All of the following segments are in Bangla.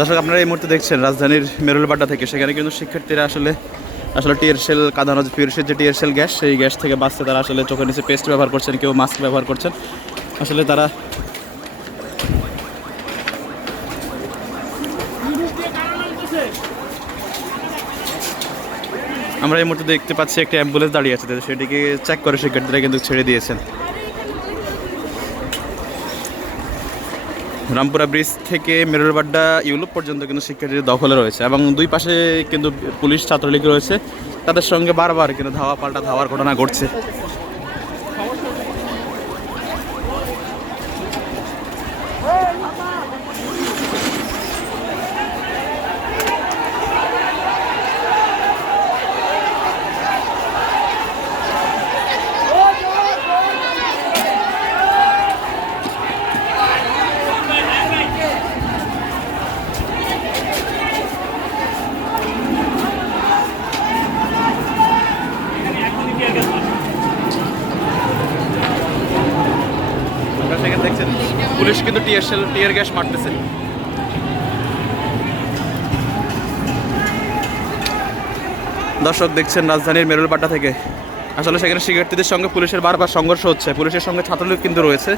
দর্শক, আপনারা এই মুহূর্তে দেখছেন রাজধানীর মেরুলবাড্ডা থেকে। সেখানে কিন্তু শিক্ষার্থীরা আসলে টিয়ার শেল কাঁদানো, পিউরিশের যে টিয়ার শেল গ্যাস, সেই গ্যাস থেকে বাঁচতে তারা আসলে চোখের নিচে পেস্ট ব্যবহার করছেন, কেউ মাস্ক ব্যবহার করছেন। আসলে তারা আমরা এই মুহূর্তে দেখতে পাচ্ছি একটি অ্যাম্বুলেন্স দাঁড়িয়ে আছে, সেটিকে চেক করে শিক্ষার্থীরা কিন্তু ছেড়ে দিয়েছেন। রামপুরা ব্রিজ থেকে মেরুলবাড্ডা ইউলুপ পর্যন্ত কিন্তু শিক্ষার্থীদের দখলে রয়েছে এবং দুই পাশে কিন্তু পুলিশ ছাত্রলীগ রয়েছে, তাদের সঙ্গে বারবার কিন্তু ধাওয়া পাল্টা ধাওয়ার ঘটনা ঘটছে। দেখছেন পুলিশ কিন্তু টিয়ার গ্যাস মারতেছে। দর্শক দেখছেন রাজধানীর মেরুলবাড্ডা থেকে, আসলে সেখানে শিক্ষার্থীদের সঙ্গে পুলিশের বারবার সংঘর্ষ হচ্ছে, পুলিশের সঙ্গে ছাত্রলীগ কিন্তু রয়েছে।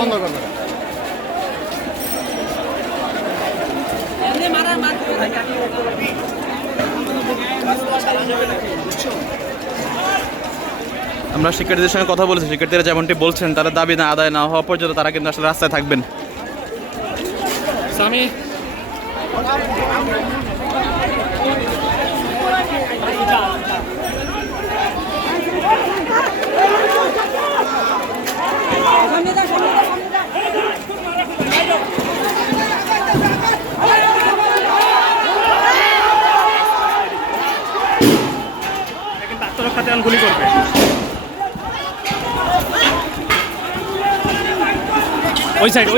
বন্ধ করবে আমরা শিক্ষার্থীদের সঙ্গে কথা বলেছি, শিক্ষার্থীরা যেমনটি বলছেন তারা দাবি না আদায় না হওয়া পর্যন্ত তারা কিন্তু আসলে রাস্তায় থাকবেন। গুলি করবে ওই সাইড